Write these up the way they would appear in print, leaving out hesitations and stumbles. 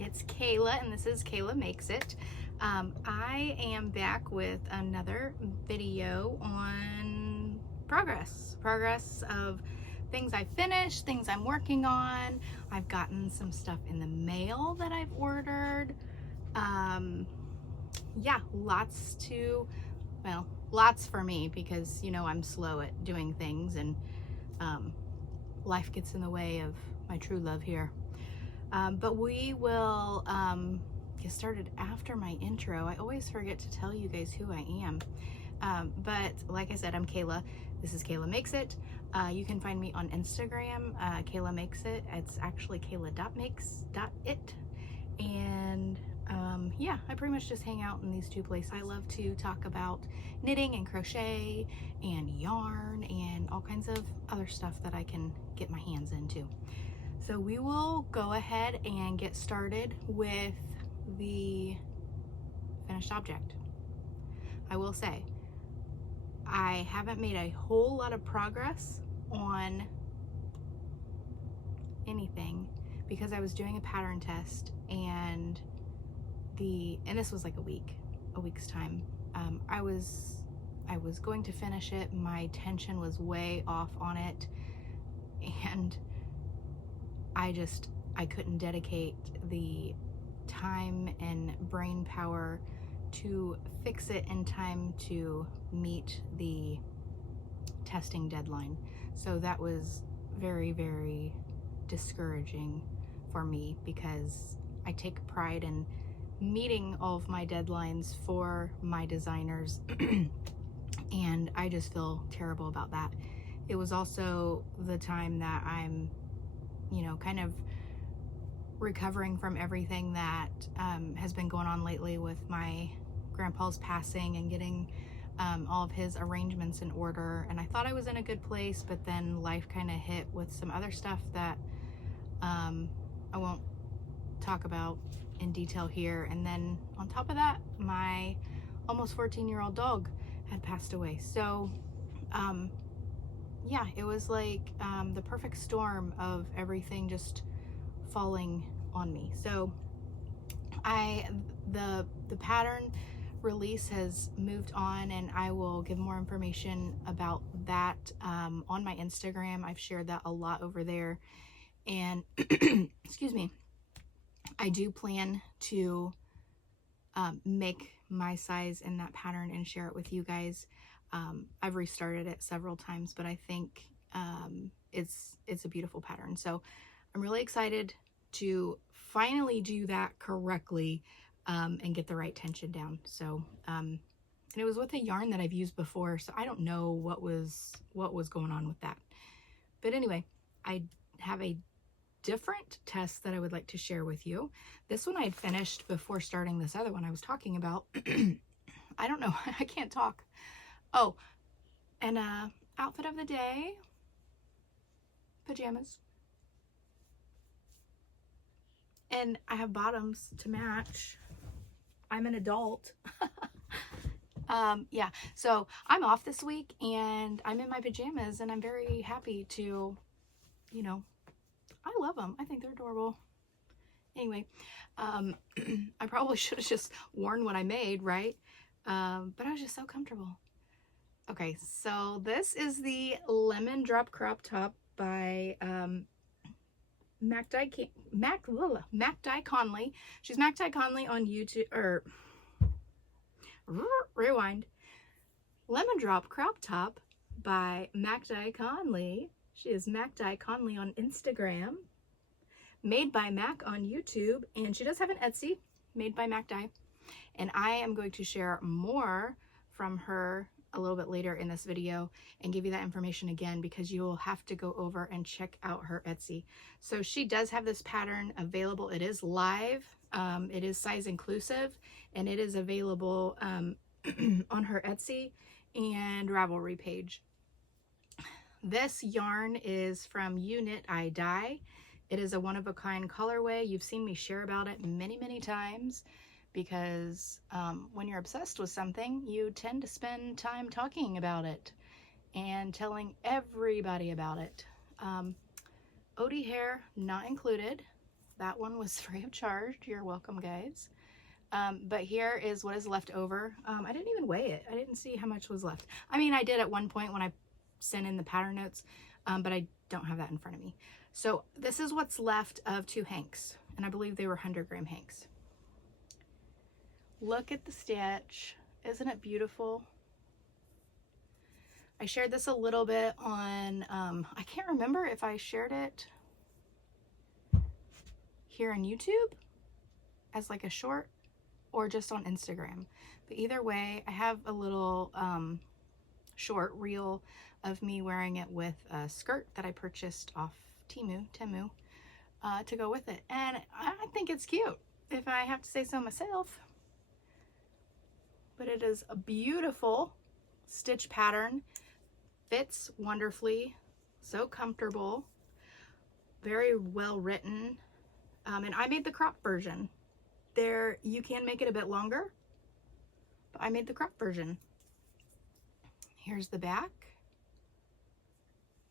it's Kayla, and this is Kayla Makes It. I am back with another video on progress of things I finished, things I'm working on. I've gotten some stuff in the mail that I've ordered. Yeah, lots for me because, you know, I'm slow at doing things, and life gets in the way of my true love here. But we will get started after my intro. I always forget to tell you guys who I am. But like I said, I'm Kayla. This is Kayla Makes It. You can find me on Instagram, Kayla Makes It. It's actually kayla.makes.it. And yeah, I pretty much just hang out in these two places. I love to talk about knitting and crochet and yarn and all kinds of other stuff that I can get my hands into. So we will go ahead and get started with the finished object. I will say, I haven't made a whole lot of progress on anything because I was doing a pattern test, and this was like a week's time. I was going to finish it. My tension was way off on it, and I couldn't dedicate the time and brain power to fix it in time to meet the testing deadline. So that was very, very discouraging for me because I take pride in meeting all of my deadlines for my designers and I just feel terrible about that. It was also the time that I'm, you know, kind of recovering from everything that has been going on lately with my grandpa's passing and getting all of his arrangements in order. And I thought I was in a good place, but then life kind of hit with some other stuff that I won't talk about in detail here. And then on top of that, my almost 14-year-old dog had passed away. So yeah, it was like the perfect storm of everything just falling on me. So the pattern release has moved on, and I will give more information about that on my Instagram. I've shared that a lot over there, and excuse me, I do plan to make my size in that pattern and share it with you guys. I've restarted it several times, but I think it's a beautiful pattern. So I'm really excited to finally do that correctly and get the right tension down. So and it was with a yarn that I've used before, so I don't know what was going on with that. But anyway, I have a different test that I would like to share with you. This one I had finished before starting this other one I was talking about. I don't know, I can't talk. Oh, and outfit of the day, pajamas. And I have bottoms to match. I'm an adult. Yeah, so I'm off this week and I'm in my pajamas, and I'm very happy to, you know, I love them. I think they're adorable. Anyway, I probably should have just worn what I made, right? But I was just so comfortable. Okay, so this is the Lemon Drop Crop Top by Mac Dye Conley. She's Mac Dye Conley on YouTube, or rewind. Lemon Drop Crop Top by Mac Dye Conley. She is Mac Dye Conley on Instagram. Made by Mac on YouTube, and she does have an Etsy, Made by Mac Dye. And I am going to share more from her a little bit later in this video and give you that information again, because you will have to go over and check out her Etsy. So she does have this pattern available. It is live, it is size inclusive, and it is available on her Etsy and Ravelry page. This yarn is from You Knit I Dye. It is a one-of-a-kind colorway. You've seen me share about it many, many times, because when you're obsessed with something, you tend to spend time talking about it and telling everybody about it. Odie hair not included, That one was free of charge. You're welcome, guys. But here is what is left over. I didn't even weigh it. I didn't see how much was left. I mean, I did at one point when I sent in the pattern notes, but I don't have that in front of me. So this is what's left of 2 hanks, and I believe they were 100-gram hanks. Look at the stitch. Isn't it beautiful? I shared this a little bit on, I can't remember if I shared it here on YouTube as like a short or just on Instagram. But either way, I have a little short reel of me wearing it with a skirt that I purchased off Temu, to go with it. And I think it's cute, if I have to say so myself. But it is a beautiful stitch pattern. Fits wonderfully, so comfortable, very well written. And I made the crop version. There, you can make it a bit longer, but I made the crop version. Here's the back,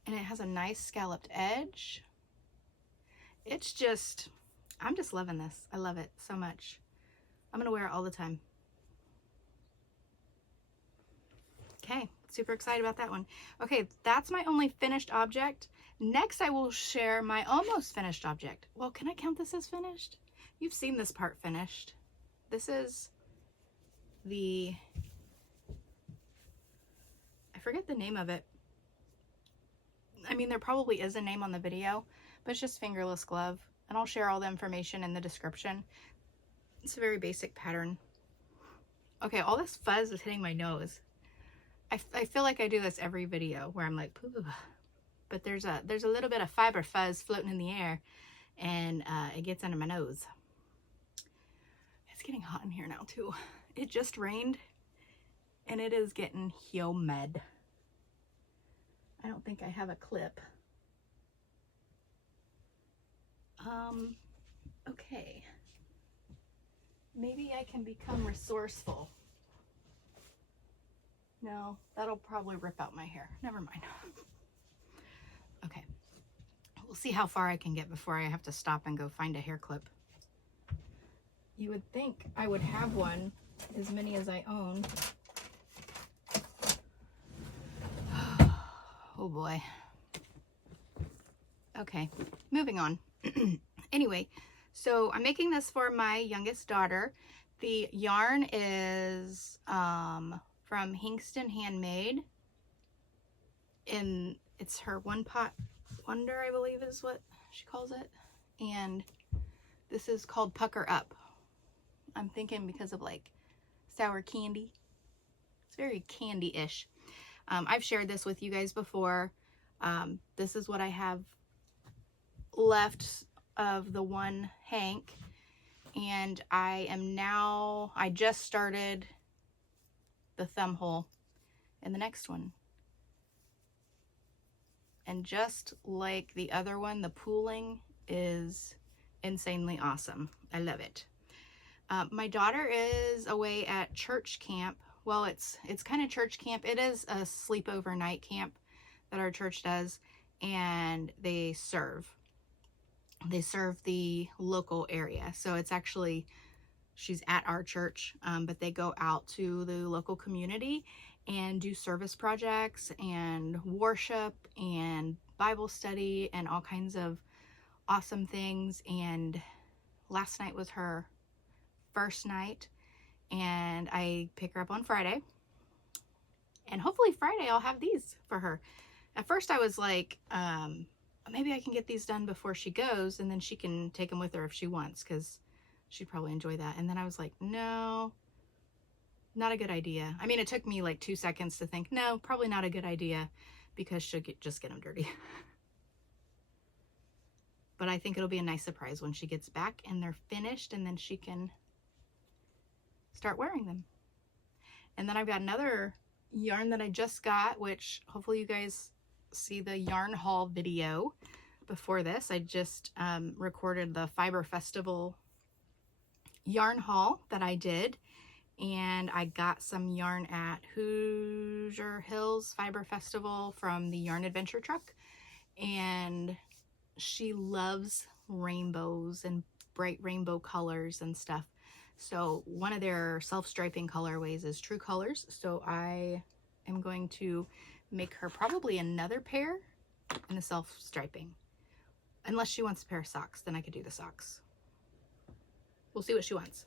and it has a nice scalloped edge. It's just, I'm just loving this. I love it so much. I'm gonna wear it all the time. Okay, super excited about that one. Okay, that's my only finished object. Next, I will share my almost finished object. Well, can I count this as finished? You've seen this part finished. This is the, I forget the name of it. I mean, there probably is a name on the video, but it's just fingerless glove. And I'll share all the information in the description. It's a very basic pattern. Okay, all this fuzz is hitting my nose. I feel like I do this every video where I'm like, pooh, but there's a little bit of fiber fuzz floating in the air, and it gets under my nose. It's getting hot in here now too. It just rained, and it is getting humid. I don't think I have a clip. Okay. Maybe I can become resourceful. No, that'll probably rip out my hair. Never mind. Okay. We'll see how far I can get before I have to stop and go find a hair clip. You would think I would have one, as many as I own. Oh boy. Okay, moving on. Anyway, so I'm making this for my youngest daughter. The yarn is from Hingston Handmade, and it's her One Pot Wonder, I believe is what she calls it. And this is called Pucker Up. I'm thinking because of like sour candy. It's very candy-ish. I've shared this with you guys before. This is what I have left of the one hank, and I just started the thumb hole in the next one. And just like the other one, the pooling is insanely awesome. I love it. My daughter is away at church camp. Well, it's kind of church camp. It is a sleepover night camp that our church does, and they serve the local area. So it's actually, she's at our church, but they go out to the local community and do service projects and worship and Bible study and all kinds of awesome things. And last night was her first night, and I pick her up on Friday, and hopefully Friday I'll have these for her. At first I was like, maybe I can get these done before she goes, and then she can take them with her if she wants, because she'd probably enjoy that. And then I was like, no, not a good idea. I mean, it took me like 2 seconds to think, no, probably not a good idea, because she'll just get them dirty. But I think it'll be a nice surprise when she gets back and they're finished, and then she can start wearing them. And then I've got another yarn that I just got, which hopefully you guys see the yarn haul video before this. I just recorded the Fiber Festival yarn haul that I did, and I got some yarn at Hoosier Hills Fiber Festival from the Yarn Adventure truck, and she loves rainbows and bright rainbow colors and stuff. So one of their self-striping colorways is True Colors. So I am going to make her probably another pair in the self-striping. Unless she wants a pair of socks, then I could do the socks. We'll see what she wants.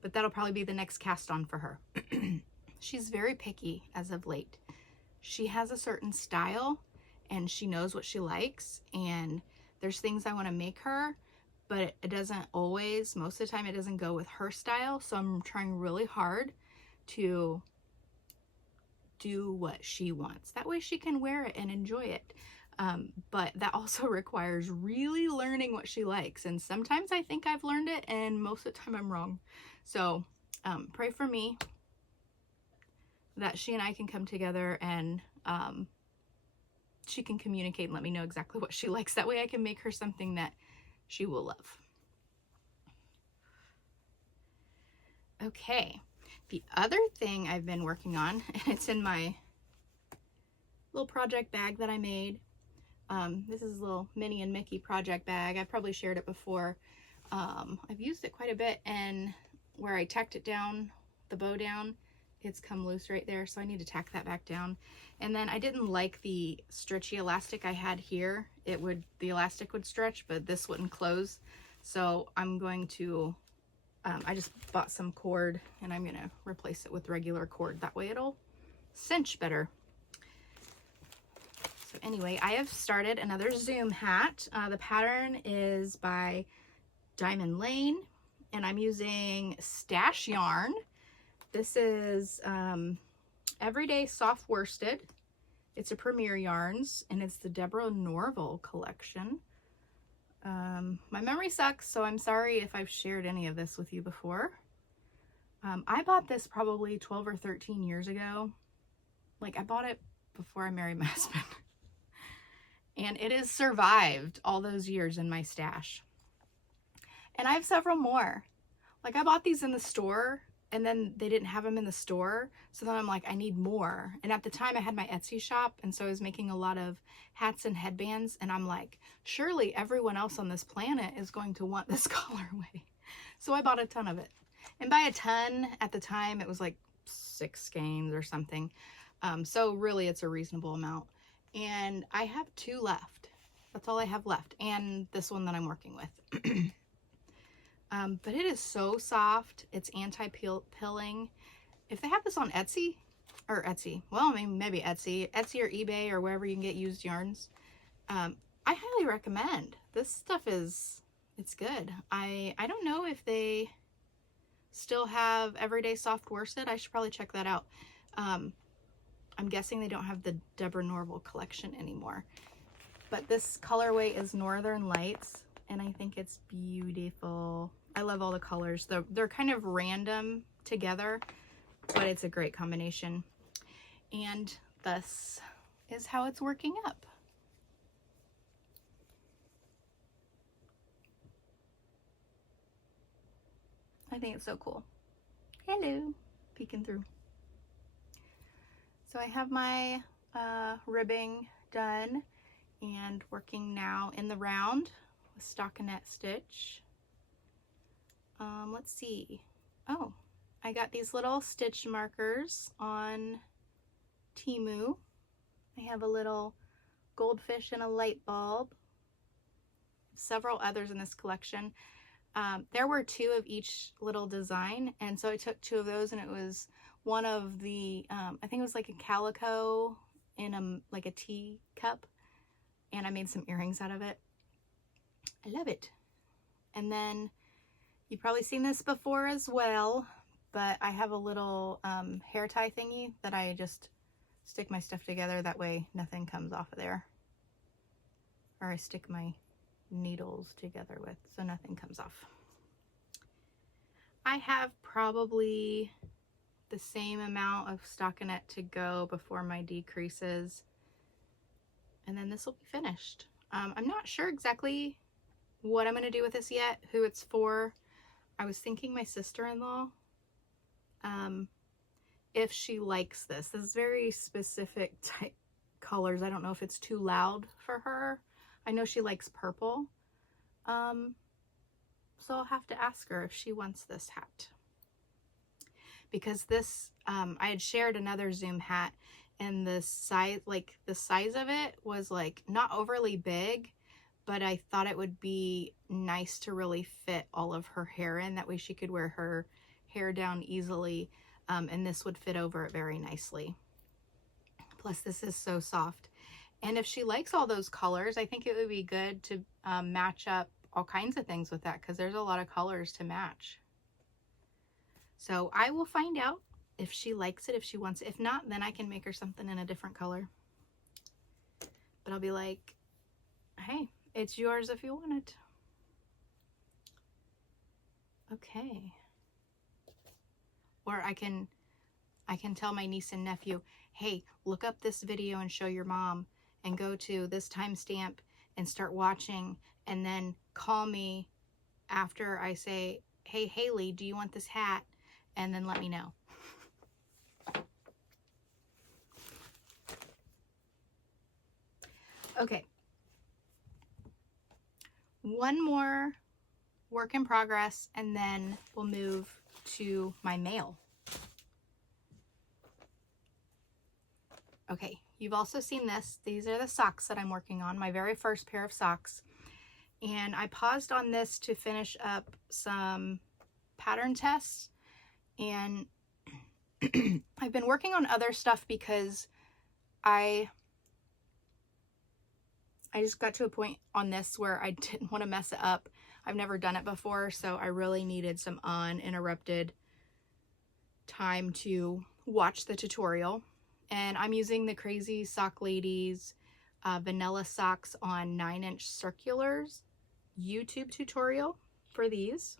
But that'll probably be the next cast on for her. She's very picky as of late. She has a certain style and she knows what she likes, and there's things I want to make her, but it doesn't always, most of the time it doesn't go with her style. So I'm trying really hard to do what she wants. That way she can wear it and enjoy it. But that also requires really learning what she likes. And sometimes I think I've learned it and most of the time I'm wrong. So pray for me that she and I can come together and she can communicate and let me know exactly what she likes. That way I can make her something that she will love. Okay, the other thing I've been working on, and it's in my little project bag that I made. This is a little Minnie and Mickey project bag. I've probably shared it before. I've used it quite a bit, and where I tacked it down, the bow down, it's come loose right there, so I need to tack that back down. And then I didn't like the stretchy elastic I had here. The elastic would stretch, but this wouldn't close. So I'm going to, I just bought some cord and I'm gonna replace it with regular cord. That way it'll cinch better. So anyway, I have started another Zoom hat. The pattern is by Diamond Lane, and I'm using Stash yarn. This is Everyday Soft Worsted. It's a Premier Yarns, and it's the Deborah Norville collection. My memory sucks, so I'm sorry if I've shared any of this with you before. I bought this probably 12 or 13 years ago. Like, I bought it before I married my husband. And it has survived all those years in my stash. And I have several more. Like, I bought these in the store, and then they didn't have them in the store. So then I'm like, I need more. And at the time I had my Etsy shop, and so I was making a lot of hats and headbands. And I'm like, surely everyone else on this planet is going to want this colorway. So I bought a ton of it. And by a ton, at the time, it was like 6 skeins or something. So really it's a reasonable amount. And I have 2 left. That's all I have left. And this one that I'm working with. But it is so soft. It's anti-pilling. If they have this on Etsy, well, I mean, maybe Etsy or eBay or wherever you can get used yarns, I highly recommend. This stuff it's good. I don't know if they still have Everyday Soft Worsted. I should probably check that out. I'm guessing they don't have the Deborah Norville collection anymore. But this colorway is Northern Lights, and I think it's beautiful. I love all the colors. They're kind of random together, but it's a great combination. And thus is how it's working up. I think it's so cool. Hello, peeking through. So I have my ribbing done and working now in the round with stockinette stitch. Let's see. Oh, I got these little stitch markers on Temu. I have a little goldfish and a light bulb. Several others in this collection. There were 2 of each little design, and so I took 2 of those, and it was one of the, I think it was like a calico in like a tea cup, and I made some earrings out of it. I love it. And then you've probably seen this before as well, but I have a little hair tie thingy that I just stick my stuff together. That way nothing comes off of there. Or I stick my needles together with so nothing comes off. I have probably the same amount of stockinette to go before my decreases, and then this will be finished. I'm not sure exactly what I'm going to do with this yet, who it's for. I was thinking my sister-in-law, if she likes this. This is very specific type colors. I don't know if it's too loud for her. I know she likes purple, So I'll have to ask her if she wants this hat. Because this, I had shared another Zoom hat, and the size, like the size of it was like not overly big, but I thought it would be nice to really fit all of her hair in. That way she could wear her hair down easily, and this would fit over it very nicely. Plus this is so soft. And if she likes all those colors, I think it would be good to match up all kinds of things with that, because there's a lot of colors to match. So I will find out if she likes it, if she wants it. If not, then I can make her something in a different color. But I'll be like, hey, it's yours if you want it. Okay. Or I can tell my niece and nephew, hey, look up this video and show your mom, and go to this timestamp and start watching, and then call me after I say, hey, Haley, do you want this hat? And then let me know. Okay. One more work in progress, and then we'll move to my mail. Okay, you've also seen this. These are the socks that I'm working on, my very first pair of socks. And I paused on this to finish up some pattern tests. And I've been working on other stuff because I just got to a point on this where I didn't want to mess it up. I've never done it before, so I really needed some uninterrupted time to watch the tutorial. And I'm using the Crazy Sock Ladies vanilla socks on 9-inch circulars YouTube tutorial for these.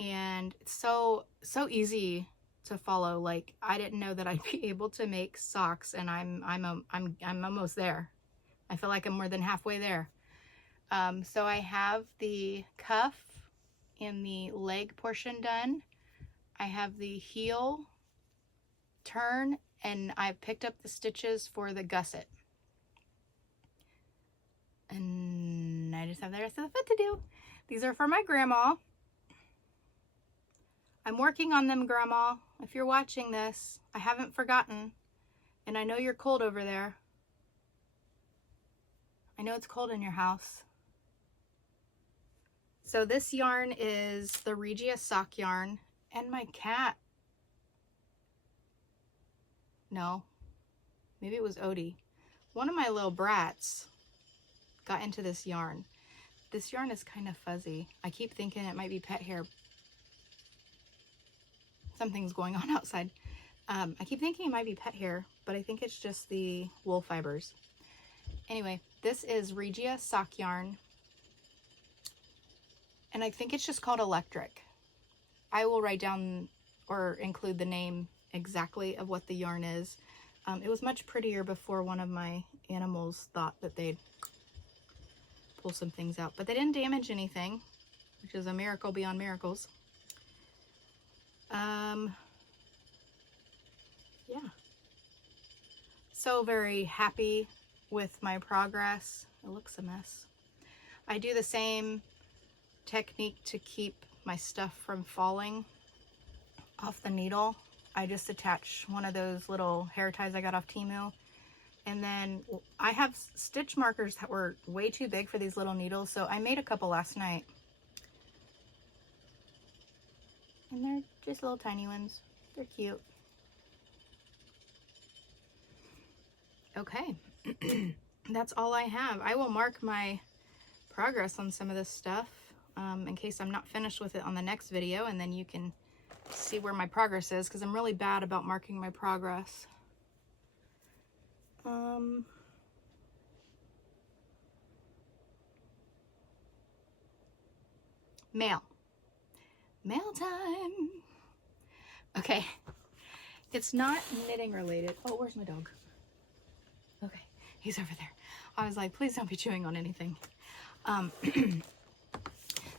And it's so easy to follow. Like, I didn't know that I'd be able to make socks, and I'm almost there. I feel like I'm more than halfway there. So I have the cuff and the leg portion done. I have the heel turn, and I've picked up the stitches for the gusset. And I just have the rest of the foot to do. These are for my grandma. I'm working on them, Grandma. If you're watching this, I haven't forgotten. And I know you're cold over there. I know it's cold in your house. So this yarn is the Regia sock yarn. And my cat. No. Maybe it was Odie. One of my little brats got into this yarn. This yarn is kind of fuzzy. I keep thinking it might be pet hair. Something's going on outside. I keep thinking it might be pet hair, but I think it's just the wool fibers. Anyway, this is Regia sock yarn. And I think it's just called Electric. I will write down or include the name exactly of what the yarn is. It was much prettier before one of my animals thought that they'd pull some things out. But they didn't damage anything, which is a miracle beyond miracles. Yeah. So very happy with my progress. It looks a mess. I do the same technique to keep my stuff from falling off the needle. I just attach one of those little hair ties I got off Temu. And then I have stitch markers that were way too big for these little needles, so I made a couple last night. And they're just little tiny ones. They're cute. Okay. That's all I have. I will mark my progress on some of this stuff in case I'm not finished with it on the next video, and then you can see where my progress is, because I'm really bad about marking my progress. Mail time. Okay, it's not knitting related. Oh, where's my dog? Okay, he's over there. I was like, please don't be chewing on anything.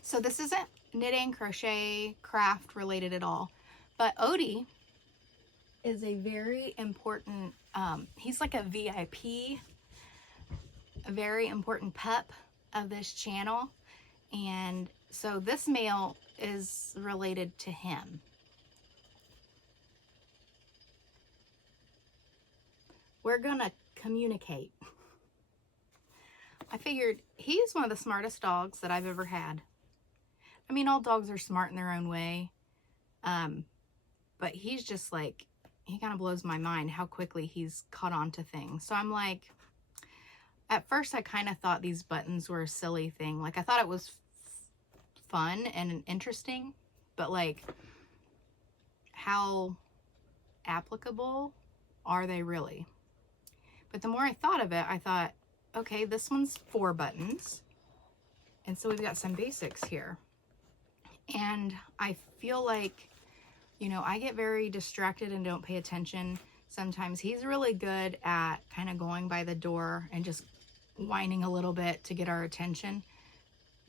So this isn't knitting, crochet, craft related at all, but Odie is a very important, he's like a VIP, a very important pup of this channel. And so this mail is related to him. We're gonna communicate. I figured he's one of the smartest dogs that I've ever had. I mean, all dogs are smart in their own way. But he's just like, he kind of blows my mind how quickly he's caught on to things. So I'm like, at first I kind of thought these buttons were a silly thing. Like, I thought it was fun and interesting, but like, how applicable are they really? But the more I thought of it, I thought, okay, this one's 4 buttons. And so we've got some basics here. And I feel like, you know, I get very distracted and don't pay attention. Sometimes he's really good at kind of going by the door and just whining a little bit to get our attention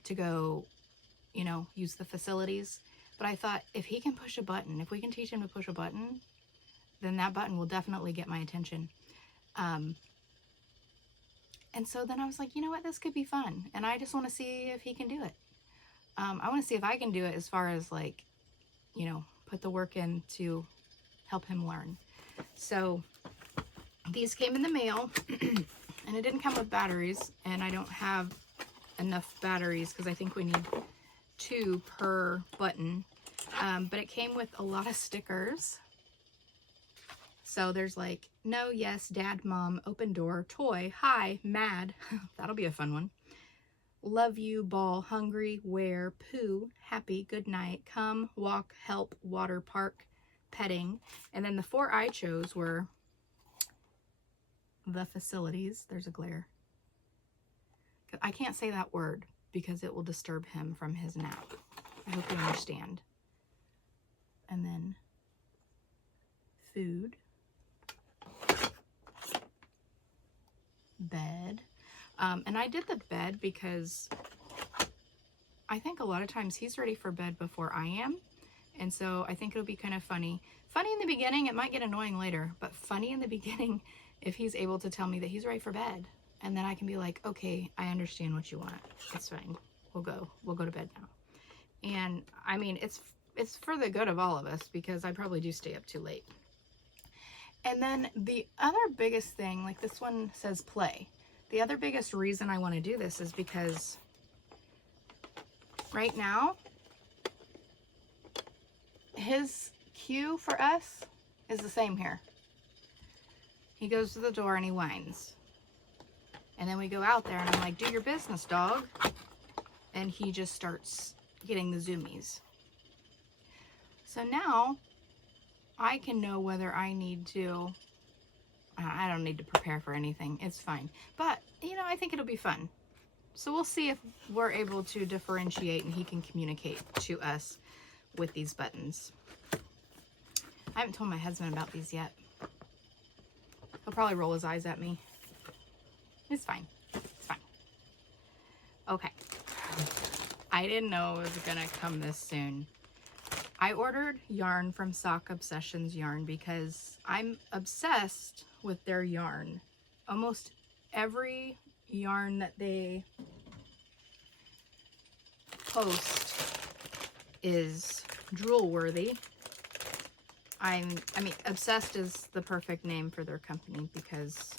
to go, you know, use the facilities. But I thought, if he can push a button, if we can teach him to push a button, then that button will definitely get my attention. And so then I was like, you know what, this could be fun. And I just want to see if he can do it. I want to see if I can do it as far as like, you know, put the work in to help him learn. So these came in the mail and it didn't come with batteries, and I don't have enough batteries because I think we need 2 per button. But it came with a lot of stickers. So there's like, no, yes, dad, mom, open door, toy, hi, mad. That'll be a fun one. Love you, ball, hungry, where, poo, happy, good night, come, walk, help, water park, petting. And then the 4 I chose were the facilities. There's a glare. I can't say that word because it will disturb him from his nap. I hope you understand. And then food, bed. And I did the bed because I think a lot of times he's ready for bed before I am. And so I think it'll be kind of funny. Funny in the beginning, it might get annoying later, but funny in the beginning if he's able to tell me that he's ready for bed. And then I can be like, okay, I understand what you want. It's fine. We'll go to bed now. And I mean, it's for the good of all of us because I probably do stay up too late. And then the other biggest thing, like this one says play. The other biggest reason I want to do this is because right now, his cue for us is the same here. He goes to the door and he whines. And then we go out there and I'm like, do your business, dog. And he just starts getting the zoomies. So now I can know whether I need to, I don't need to prepare for anything. It's fine. But, you know, I think it'll be fun. So we'll see if we're able to differentiate and he can communicate to us with these buttons. I haven't told my husband about these yet. He'll probably roll his eyes at me. It's fine. It's fine. Okay. I didn't know it was gonna come this soon. I ordered yarn from Sock Obsessions Yarn because I'm obsessed with their yarn. Almost every yarn that they post is drool worthy. I mean, obsessed is the perfect name for their company because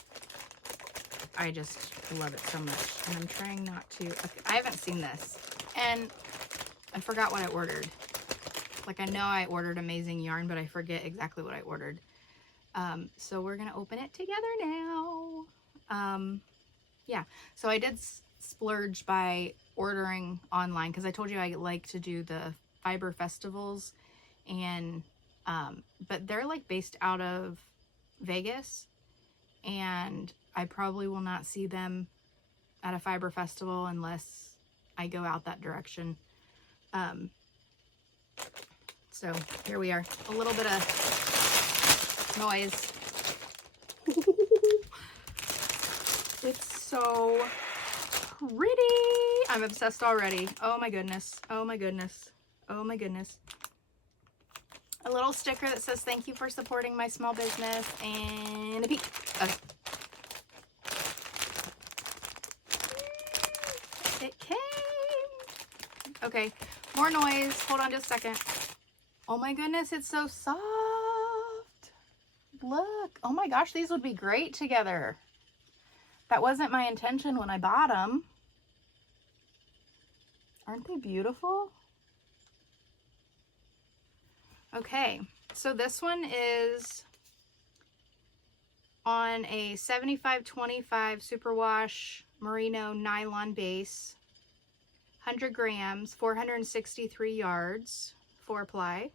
I just love it so much. And I'm trying not to, I haven't seen this. And I forgot what I ordered. Like, I know I ordered amazing yarn, but I forget exactly what I ordered. So we're going to open it together now. Yeah, so I did splurge by ordering online because I told you I like to do the fiber festivals, and but they're like based out of Vegas, and I probably will not see them at a fiber festival unless I go out that direction. So here we are, a little bit of noise. It's so pretty. I'm obsessed already. Oh my goodness. Oh my goodness. Oh my goodness. A little sticker that says thank you for supporting my small business, and a peek. Okay. Okay, more noise. Hold on just a second. Oh my goodness, it's so soft. Look. Oh my gosh, these would be great together. That wasn't my intention when I bought them. Aren't they beautiful? Okay, so this one is on a 75-25 superwash merino nylon base, 100 grams, 463 yards, 4-ply.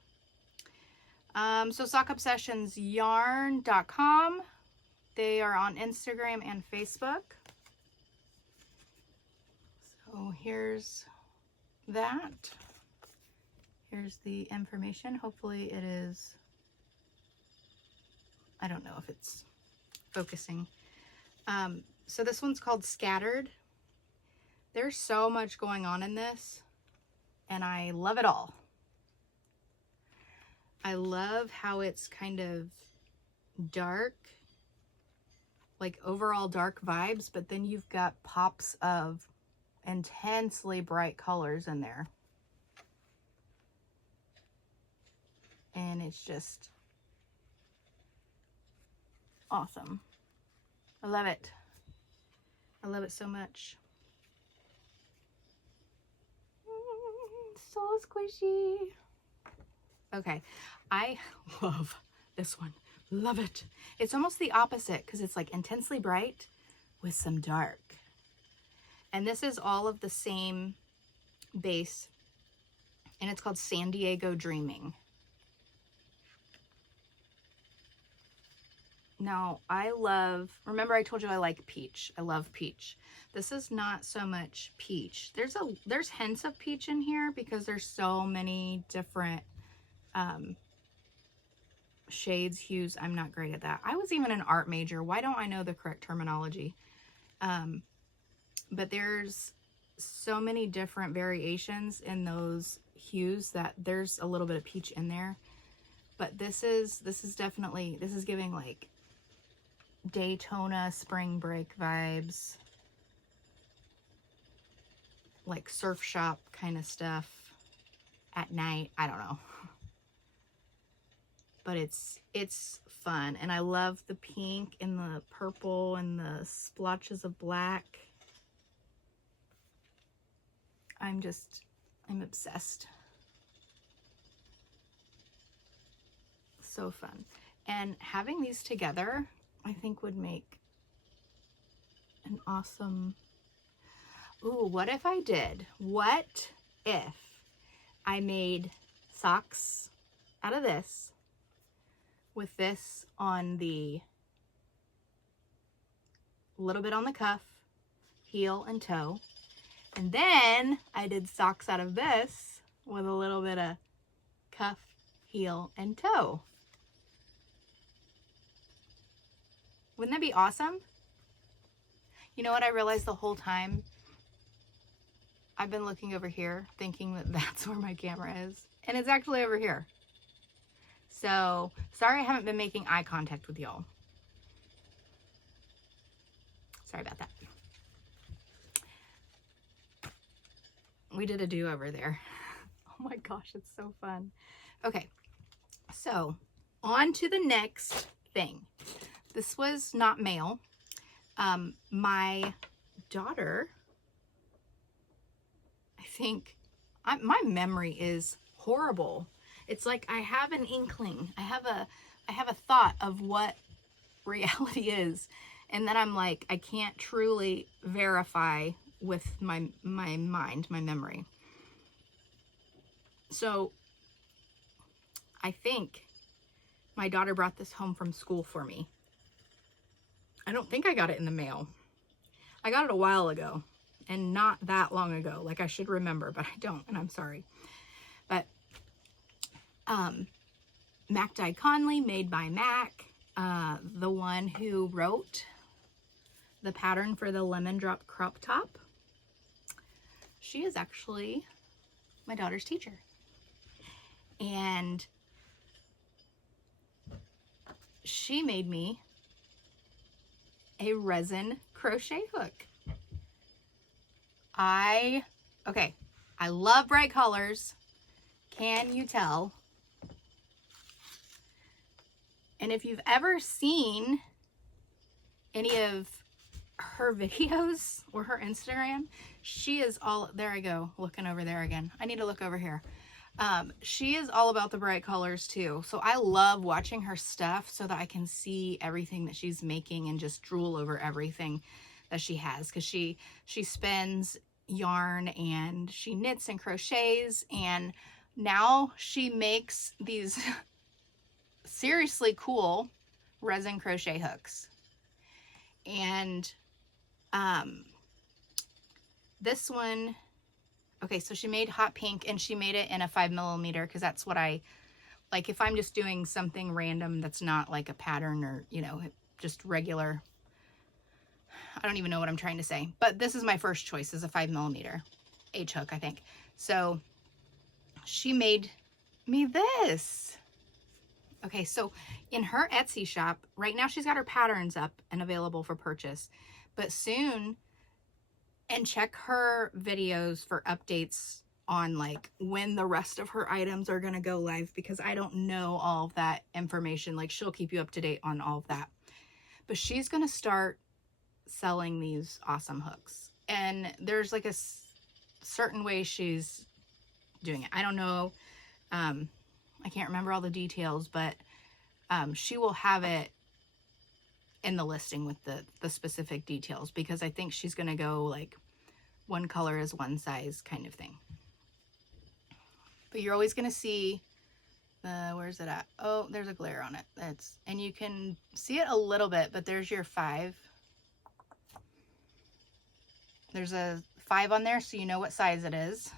So Sock Obsessions yarn.com. They are on Instagram and Facebook. So here's that. Here's the information. Hopefully it is, I don't know if it's focusing. So this one's called Scattered. There's so much going on in this, and I love it all. I love how it's kind of dark, like overall dark vibes, but then you've got pops of intensely bright colors in there. And it's just awesome. I love it. I love it so much. So squishy. Okay, I love this one. Love it. It's almost the opposite because it's like intensely bright with some dark. And this is all of the same base, and it's called San Diego Dreaming. Now, I love, remember I told you I like peach. I love peach. This is not so much peach. There's hints of peach in here because there's so many different shades, hues. I'm not great at that. I was even an art major. Why don't I know the correct terminology? But there's so many different variations in those hues that there's a little bit of peach in there. But this is definitely, this is giving like Daytona spring break vibes, like surf shop kind of stuff at night. I don't know, but it's fun, and I love the pink and the purple and the splotches of black. I'm obsessed. So fun. And having these together, I think would make an awesome, ooh, what if I made socks out of this with this on the, little bit on the cuff, heel and toe, and then I did socks out of this with a little bit of cuff, heel, and toe. Wouldn't that be awesome? You know what I realized the whole time? I've been looking over here thinking that that's where my camera is, and it's actually over here. So sorry I haven't been making eye contact with y'all. Sorry about that. We did a do-over there. Oh my gosh, it's so fun. Okay, so on to the next thing. This was not mail. My daughter, I think, my memory is horrible. It's like I have an inkling. I have a thought of what reality is, and then I'm like, I can't truly verify with my mind, my memory. So I think my daughter brought this home from school for me. I don't think I got it in the mail. I got it a while ago, and not that long ago. Like I should remember, but I don't, and I'm sorry. But Mac Dye Conley, made by Mac, the one who wrote the pattern for the lemon drop crop top. She is actually my daughter's teacher. And she made me a resin crochet hook. Okay, I love bright colors. Can you tell? And if you've ever seen any of her videos or her Instagram, she is all, there I go, looking over there again. I need to look over here. She is all about the bright colors too. So I love watching her stuff so that I can see everything that she's making and just drool over everything that she has. Because she spins yarn and she knits and crochets, and now she makes these seriously cool resin crochet hooks. And this one, okay, so she made hot pink, and she made it in a 5mm because that's what I like. If I'm just doing something random that's not like a pattern or, you know, just regular, I don't even know what I'm trying to say, but this is my first choice, is a 5mm H hook, I think. So she made me this. Okay, so in her Etsy shop, right now she's got her patterns up and available for purchase, but soon, and check her videos for updates on like when the rest of her items are gonna go live, because I don't know all of that information. Like, she'll keep you up to date on all of that. But she's gonna start selling these awesome hooks. And there's like a certain way she's doing it. I don't know. I can't remember all the details, but she will have it in the listing with the specific details, because I think she's going to go like one color is one size kind of thing. But you're always going to see, where's it at? Oh, there's a glare on it. And you can see it a little bit, but there's your 5. There's a 5 on there, so you know what size it is.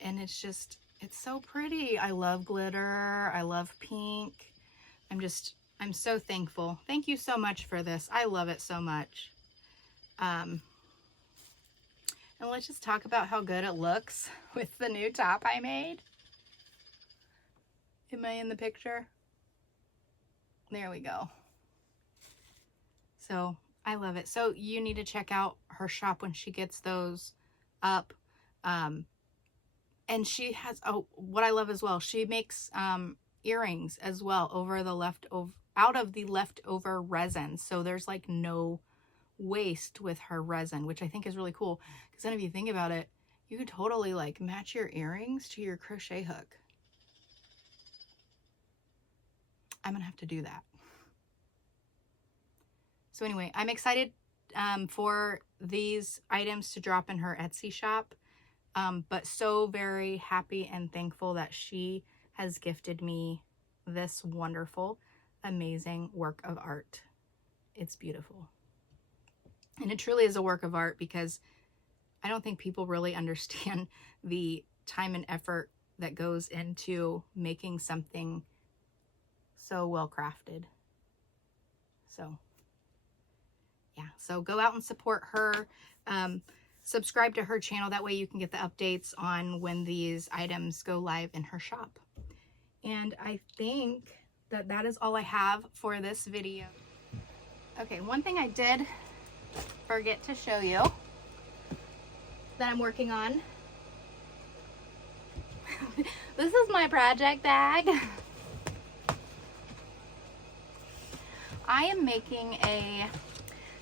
And it's just, it's so pretty. I love glitter. I love pink. I'm so thankful. Thank you so much for this. I love it so much. And let's just talk about how good it looks with the new top I made. Am I in the picture? There we go. So I love it. So you need to check out her shop when she gets those up. And she has, oh, what I love as well, she makes earrings as well out of the leftover resin. So there's like no waste with her resin, which I think is really cool. Because then if you think about it, you could totally like match your earrings to your crochet hook. I'm gonna have to do that. So anyway, I'm excited for these items to drop in her Etsy shop. But so very happy and thankful that she has gifted me this wonderful, amazing work of art. It's beautiful. And it truly is a work of art, because I don't think people really understand the time and effort that goes into making something so well crafted. So yeah, so go out and support her. Subscribe to her channel. That way you can get the updates on when these items go live in her shop. And I think that that is all I have for this video. Okay, one thing I did forget to show you that I'm working on. This is my project bag. I am making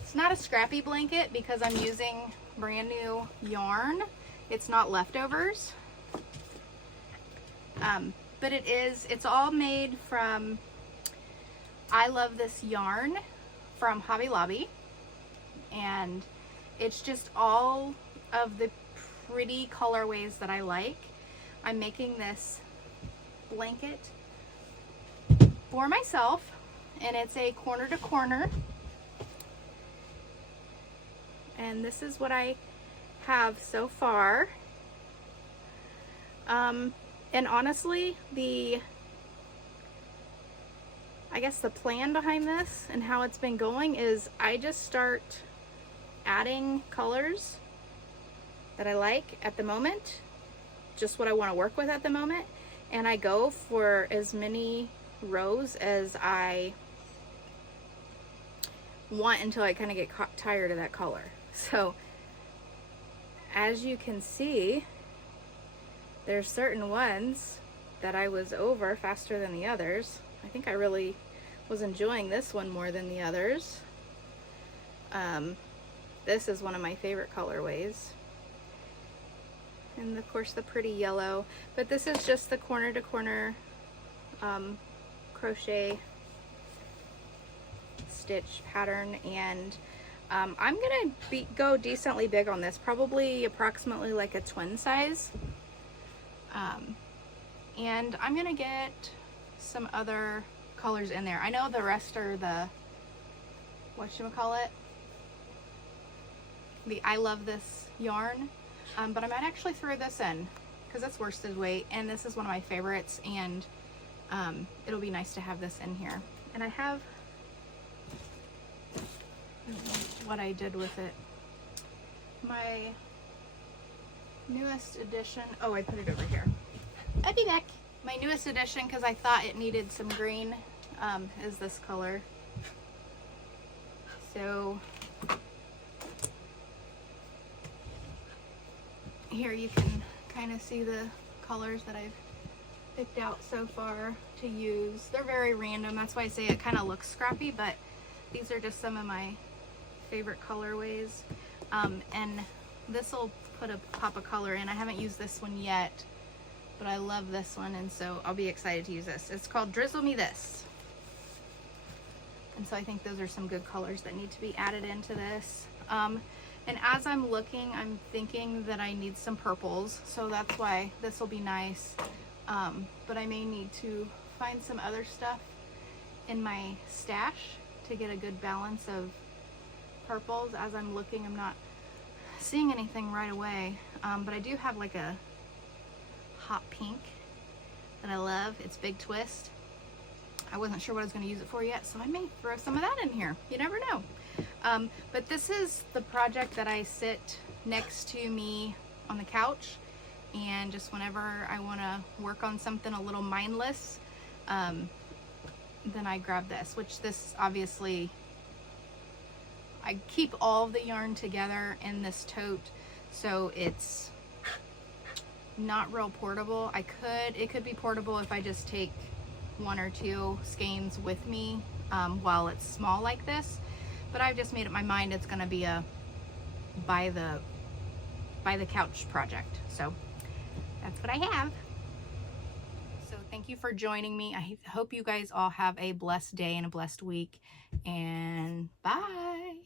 it's not a scrappy blanket because I'm using brand new yarn. It's not leftovers. But it's all made from, I love this yarn from Hobby Lobby. And it's just all of the pretty colorways that I like. I'm making this blanket for myself, and it's a corner to corner. And this is what I have so far. And honestly, I guess the plan behind this and how it's been going is I just start adding colors that I like at the moment, just what I want to work with at the moment, and I go for as many rows as I want until I kind of get tired of that color. So as you can see, there's certain ones that I was over faster than the others. I think I really was enjoying this one more than the others. This is one of my favorite colorways. And of course the pretty yellow, but this is just the corner to corner crochet stitch pattern, and I'm gonna go decently big on this, probably approximately like a twin size. And I'm gonna get some other colors in there. I know the rest are the, whatchamacallit, the I Love This yarn, but I might actually throw this in because it's worsted weight, and this is one of my favorites, and it'll be nice to have this in here. And I have, I don't know what I did with it, my newest edition. Oh, I put it over here. I'll be back. My newest edition, because I thought it needed some green, is this color. So here you can kind of see the colors that I've picked out so far to use. They're very random, that's why I say it kind of looks scrappy, but these are just some of my favorite colorways. And this will pop a color in. I haven't used this one yet, but I love this one, and so I'll be excited to use this. It's called Drizzle Me This. And so I think those are some good colors that need to be added into this. And as I'm looking, I'm thinking that I need some purples, so that's why this will be nice. But I may need to find some other stuff in my stash to get a good balance of purples. As I'm looking, I'm not seeing anything right away, but I do have like a hot pink that I love. It's Big Twist. I wasn't sure what I was going to use it for yet, so I may throw some of that in here. You never know. But this is the project that I sit next to me on the couch, and just whenever I want to work on something a little mindless, then I grab this, which this obviously, I keep all of the yarn together in this tote, so it's not real portable. It could be portable if I just take one or two skeins with me while it's small like this, but I've just made up my mind it's gonna be a by the couch project. So that's what I have. So thank you for joining me. I hope you guys all have a blessed day and a blessed week, and bye.